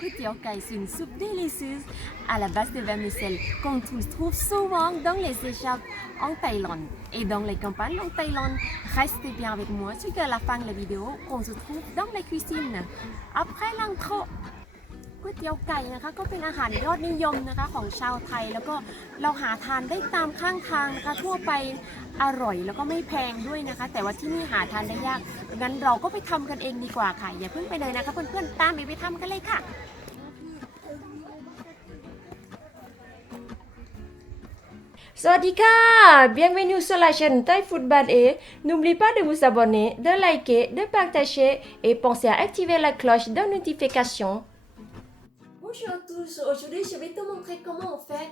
Kutiaukai, c'est une soupe délicieuse à la base de vermicelle qu'on trouve souvent dans les échoppes en Thaïlande et dans les campagnes en Thaïlande. Restez bien avec moi jusqu'à la fin de la vidéo qu'on se trouve dans la cuisine. Après l'intro, ก๋วยเตี๋ยวไก่นะคะก็เป็นอาหารยอดนิยมนะคะของชาวไทยแล้วก็เราหาทานได้ตามข้างทางนะคะทั่วไปอร่อยแล้วก็ไม่แพงด้วยนะคะแต่ว่าที่นี่หาทานได้ยากงั้นเราก็ไปทำกันเองดีกว่าค่ะอย่าเพิ่งไปเลยนะคะเพื่อนๆตามไปทำกันเลยค่ะสวัสดีค่ะ Bienvenue sur la chaîne Thai Food Bad E. N'oubliez pas de vous abonner, de liker, de partager et pensez à activer la cloche de notification. Bonjour à tous, aujourd'hui je vais te montrer comment on fait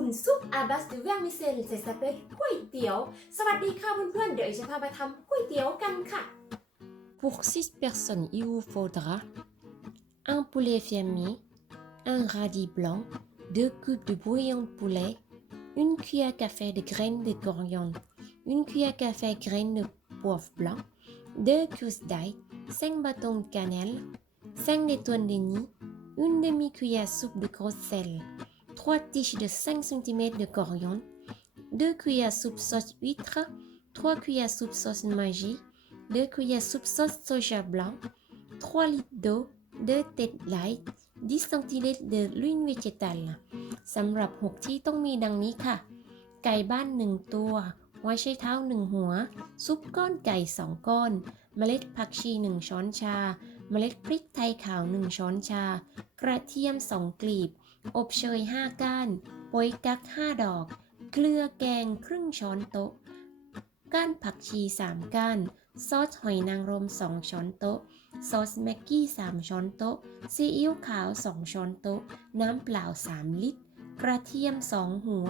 une soupe à base de vermicelle, ça s'appelle ก๋วยเตี๋ยว สวัสดีค่ะเพื่อนๆเดี๋ยวจะพาไปทำก๋วยเตี๋ยวกันค่ะ Pour 6 personnes, il vous faudra un poulet fermier, un radis blanc, 2 cubes de bouillon de poulet, une cuillère à café de graines de coriandre, une cuillère à café graines de poivre blanc, 2 gousses d'ail, 5 bâtons de cannelle, 5 étoiles de nid, une demi-cuillère à soupe de gros sel, 3 tiges de 5 cm de coriandre, 2 cuillères à soupe sauce huître, 3 cuillères à soupe sauce Maggi, 2 cuillères à soupe sauce soja blanc, 3 litres d'eau, 2 têtes light, 10 centilitres de l'huile végétale สำหรับ6ที่ต้องมีดังนี้ค่ะไก่บ้าน1ตัวหัวไชเท้า1หัวซุปก้อนไก่2ก้อนเมล็ดผักชี1ช้อนชาเมล็ดพริกไทยขาว1ช้อนชากระเทียม2กลีบอบเชย5ก้านโป๊ยกั๊ก5ดอกเกลือแกงครึ่งช้อนโต๊ะก้านผักชี3ก้านซอสหอยนางรม2ช้อนโต๊ะซอสแม็กกี้3ช้อนโต๊ะซีอิ๊วขาว2ช้อนโต๊ะน้ำเปล่า3ลิตรกระเทียม2หัว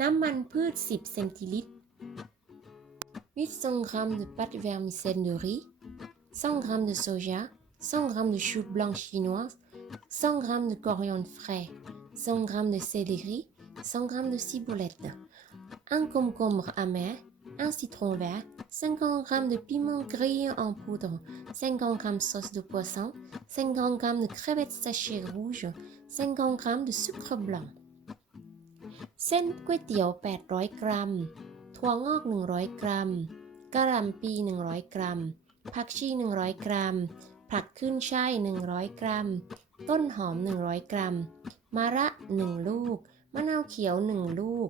น้ำมันพืช10เซนติลิตร800 g de pâte vermicelle de riz 100 g de soja 100 g de chou blanc chinoise 100 g de coriandre frais 100 g de céleri 100 g de ciboulette un concombre amer un citron vert 50 g de piment grillé en poudre 50 g sauce de poisson 50 g de crevettes séchées rouges 50 g de sucre blanc เส้นก๋วยเตี๋ยว800 กรัมถั่วงอก100 กรัมกะหล่ำปี100 กรัมผักชี100 กรัมผักขึ้นช่าย100 กรัมต้นหอม100 กรัมมะระ1ลูกมะนาวเขียว1ลูก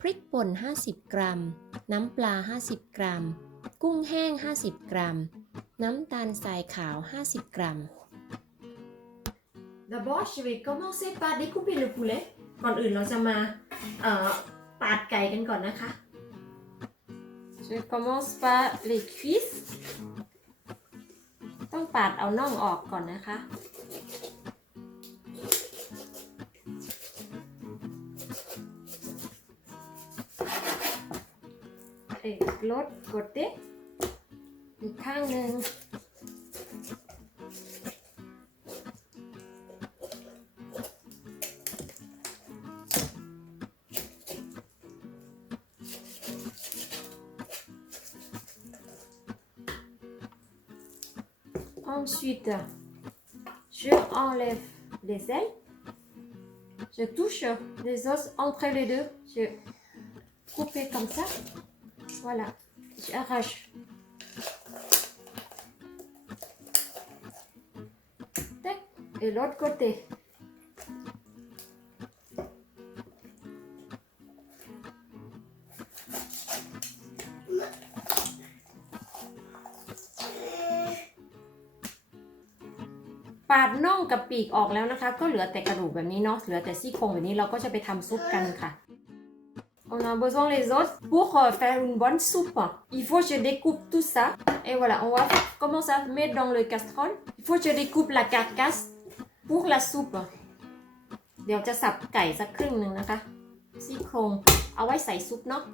พริกป่น50 กรัมน้ำปลา50 กรัมกุ้งแห้ง50 กรัมน้ำตาลทรายขาว50 กรัม D'abord, je vais commencer par découper le poulet. ก่อนอื่นเราจะมาปาดไก่กันก่อนนะคะ Je commence par les cuisses ต้องปาดเอาน่องออกก่อนนะคะ Et l'autre côté อีกข้างหนึ่งEnsuite, je enlève les ailes. Je touche les os entre les deux. Je coupe comme ça. Voilà, j'arrache. Tac. Et l'autre côté.ปาดน่องกับปีกออกแล้วนะคะก็เหลือแต่กระดูกแบบนี้เนาะเหลือแต่ซี่โครงแบบนี้เราก็จะไปทำซุปกันค่ะ On a besoin les os pour faire une bonne soupe. Il faut que je découpe tout ça et voilà, on va commencer à mettre dans le casserole. Il faut que je découpe la carcasse pour la soupe. เดี๋ยวจะสับไก่สักครึ่งหนึ่งนะคะซี่โครงเอาไว้ใส่ซุปเนาะ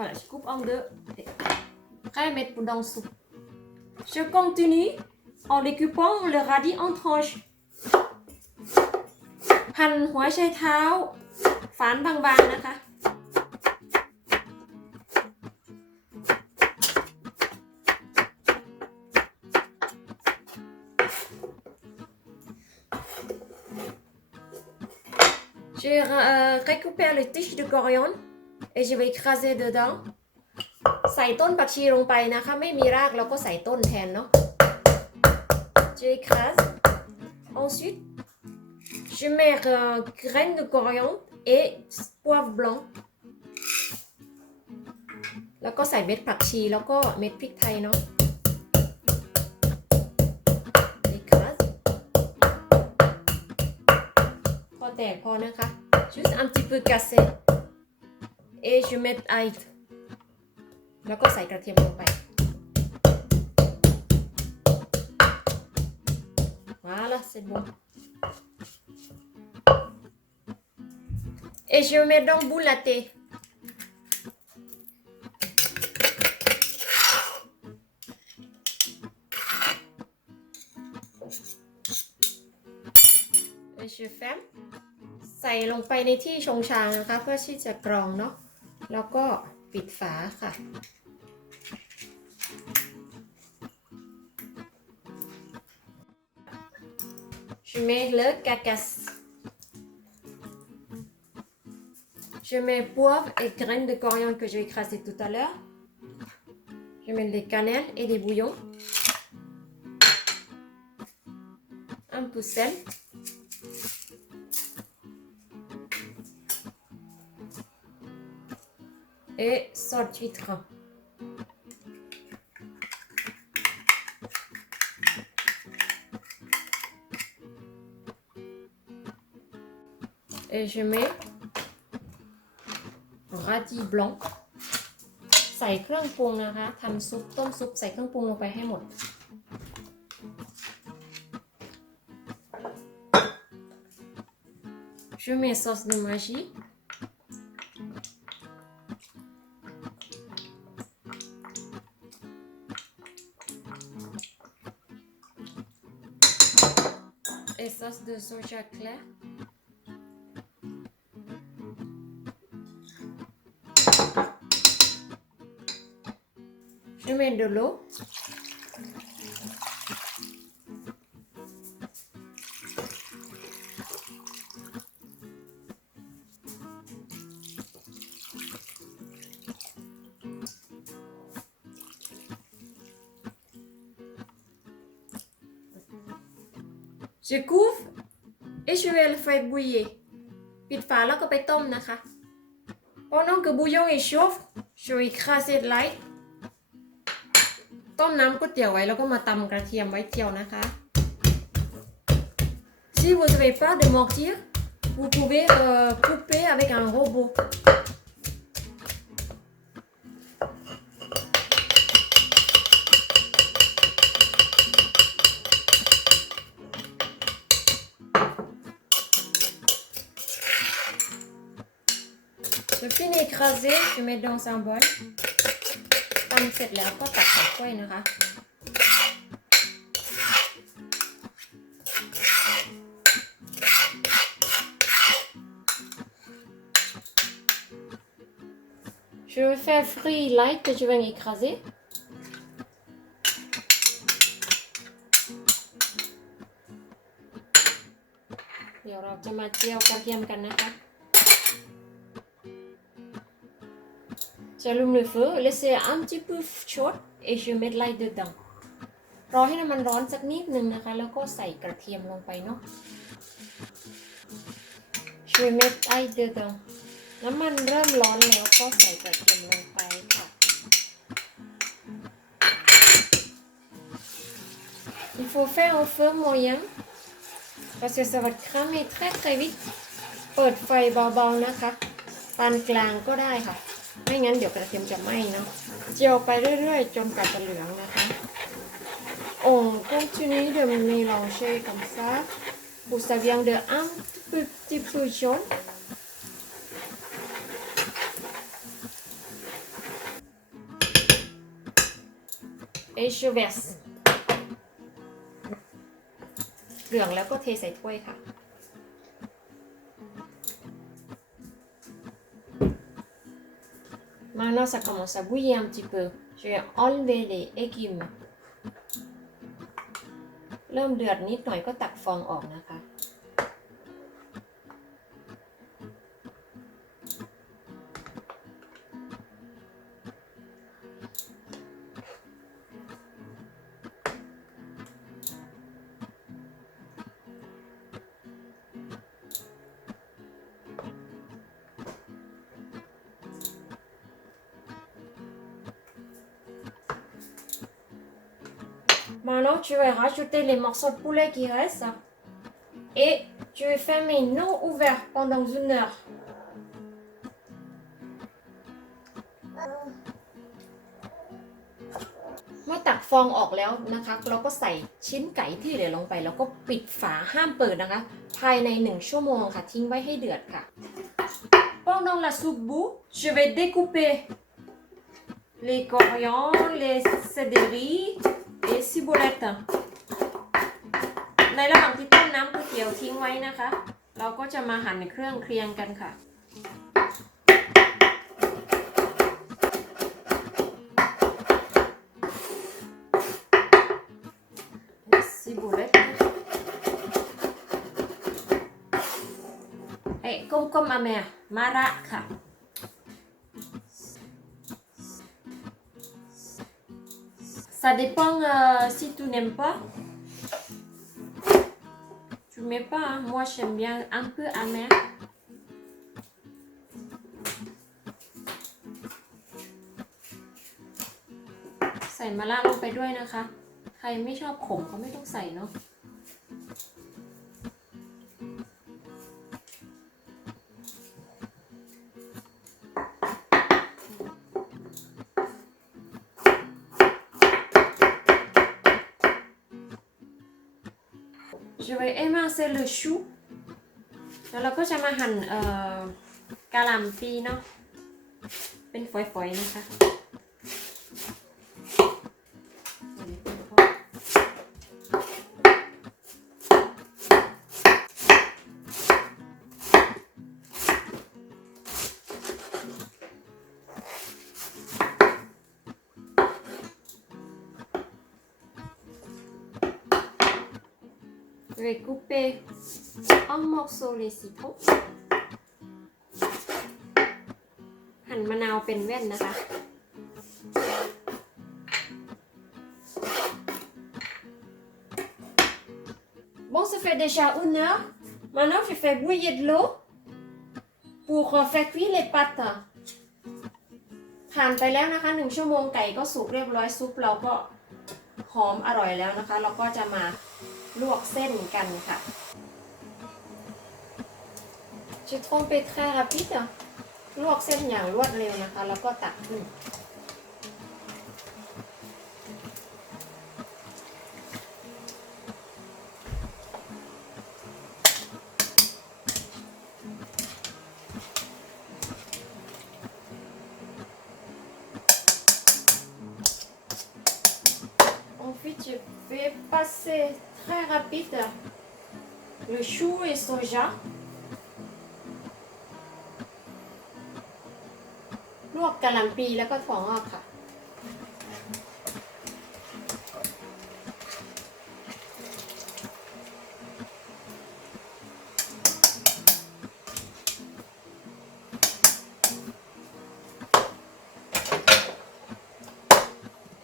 Voilà, je coupe en deux. Après, mettre dans la soupe. Je continue en découpant le radis en tranches. หั่นหัวไชเท้าฝานบางๆนะคะ Je récupère les tiges de coriandre et je vais écraser dedans ใส่ต้นผักชีลงไปนะคะไม่มีรากเราก็ใส่ต้นแทนเนาะ Je écrase ensuite je mets graines de coriandre et poivre blanc แล้วก็ใส่เม็ดผักชีแล้วก็เม็ดพริกไทยเนาะ écrase พอแตกพอนะคะ juste un petit peu cassé et je mets ail แล้วก็ใส่กระเทียมลงไป voilà c'est bon et je mets dans boule à thé et je ferme ใส่ลงไปในที่ชงชานะคะเพื่อที่จะกรองเนาะแล้วก็ปิดฝาค่ะ Je mets le cacasse. Je mets poivre et graines de coriandre que j'ai écrasé tout à l'heure. Je mets des cannelles et des bouillons. Un peu de sel. Et sauce d'huître. Et je mets radis blanc ใส่เครื่องปรุงนะคะทำซุปต้มซุปใส่เครื่องปรุงลงไปให้หมด Je mets sauce de magie et sauce de soja clair Je mets de l'eau. Je couvre et je vais le faire bouillir. ปิดฝาแล้วก็ไปต้มนะคะ Pendant que bouillon est chauffe, je vais écraser de l'ail. ต้มน้ำก๋วยเตี๋ยวไว้แล้วก็มาตำกระเทียมไว้เจียวนะคะ Si vous n'avez pas de mortier, vous pouvez couper avec un robot. Je finis écraser, je mets dans un bol. ตำเสร็จแล้วก็ตักใส่ถ้วยนะคะ Je vais faire frire l'ail que je vais écraser. Bây giờเราจะมาเจียวกระเทียมกันนะคะ J'allume le feu, laissez un petit peu chaud et je mets l'ail dedans. รอให้น้ำมันร้อนสักนิดนึงนะคะแล้วก็ใส่กระเทียมลงไปเนาะ Je vais mettre l'ail dedans. น้ำมันเริ่มร้อนแล้วก็ใส่กระเทียมลงไปค่ะ Il faut faire un feu moyen parce que ça va cramer très très vite เปิดไฟเบาๆนะคะปานกลางก็ได้ค่ะไม่งั้นเดี๋ยวกระเทียมจะไหม้เนาะเจียวไปเรื่อยๆจนกว่าจะเหลืองนะคะ On continue de mélanger comme ça pour ça vient de un petit peu jaune et je verse เหลืองแล้วก็เทใส่ถ้วยค่ะ Maintenant ça commence à bouillir un petit peu je vais enlever les légumes เริ่มเดือดนิดหน่อยก็ตักฟองออกนะคะ Maintenant, tu vas rajouter les morceaux de poulet qui restent et tu vas fermer non ouvert pendant 1 heure. เมื่อตักฟองออกแล้วนะคะเราก็ใส่ชิ้นไก่ที่เหลือลงไปแล้วก็ปิดฝาห้ามเปิดนะคะภายใน1 ชั่วโมงค่ะทิ้งไว้ให้เดือดค่ะ Pendant la soupe bout je vais découper les coriandres les céleri et ciboulette ในระหว่างที่ต้มน้ำก๋วยเตี๋ยวทิ้งไว้นะคะเราก็จะมาหั่นเครื่องเคียงกันค่ะConcombre amer, maraca. Ça dépend si tu n'aimes pas. Tu mets pas, hein? Moi j'aime bien un peu amer. Ça m'a l'airลงไปด้วยนะคะใครไม่ชอบขมก็ไม่ต้องใส่เนาะJe vais émincer le chou แล้วเราก็จะมาหั่นกะหล่ำปีเนาะเป็นฝอยๆนะคะ Je vais couper en morceaux les citrons หั่นมะนาวเป็นแว่นนะคะ Bon, ça fait déjà 1 heure. Maintenant, je fais bouillir de l'eau pour faire cuire les pâtes. ผ่านไปแล้วนะคะ1 ชั่วโมงไก่ก็สุกเรียบร้อยซุปเราก็หอมอร่อยแล้วนะคะเราก็จะมาลวกเส้นกันค่ะ J'ai trompé très rapide ลวกเส้นอย่างรวดเร็วนะคะแล้วก็ตักขึ้น Ensuite, je vais passer très rapide le chou et soja. ลวกกะหล่ำปีแล้วก็ถั่วงอกค่ะ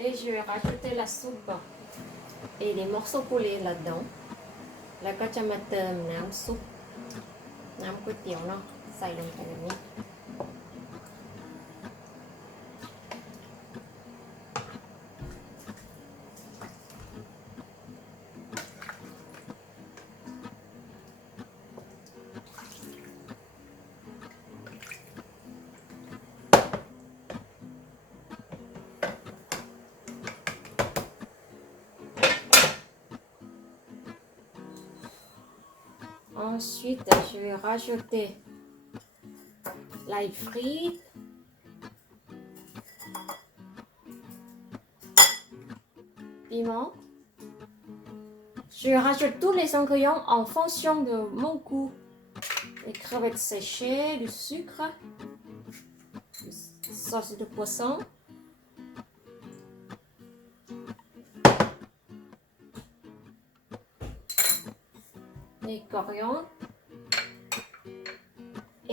Et je vais rajouter la soupe et les morceaux poulet là-dedans แล้วก็จะมาเติมน้ำซุปน้ำก๋วยเตี๋ยวเนาะใส่ลงไปแบบนี้ Ensuite, je vais rajouter l'ail frit, piment. Je rajoute tous les ingrédients en fonction de mon goût. Les crevettes séchées, du sucre, sauce de poisson. Les coriandres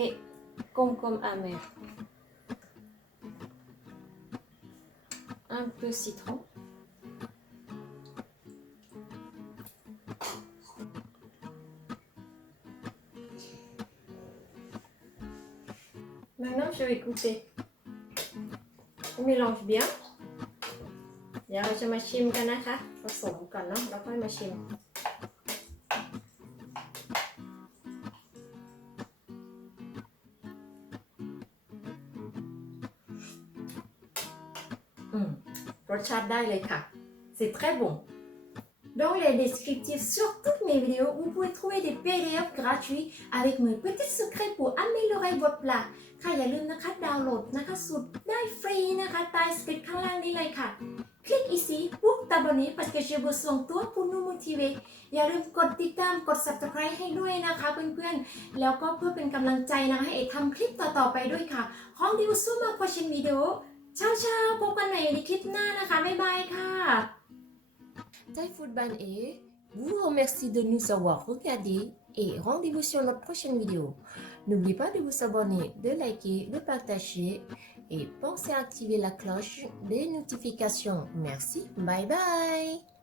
et concombre amer. Un peu citron. Maintenant, je vais goûter. On mélange bien. เดี๋ยวเราจะมาชิมกันนะคะผสมก่อนเนาะแล้วค่อยมาชิมรสชาติได้เลยค่ะ c'est très bon. Dans les descriptifs sur toutes mes vidéos, vous pouvez trouver des PDF gratuits avec mes petits secrets pour améliorer votre plat. ค่ะอย่าลืมนะคะดาวน์โหลดนะคะสูตรได้ฟรีนะคะใต้สคริปต์ข้างล่างนี้เลยค่ะ Clique ici pour t'abonner parce que j'ai besoin de toi pour nous motiver. อย่าลืมกดติดตามกด subscribe ให้ด้วยนะคะเพื่อนๆแล้วก็เพื่อเป็นกำลังใจนะคะให้เอกทำคลิปต่อๆไปด้วยค่ะ Rendez-vous sur ma prochaine vidéo. Ciao ciao พบกันใหม่ในคลิปหน้านะคะบ๊ายบายค่ะ Thai Food Ban et vous remercie de nous avoir regardés et rendez-vous sur notre prochaine vidéo. N'oubliez pas de vous abonner, de liker, de partager et pensez à activer la cloche des notifications. Merci, bye bye.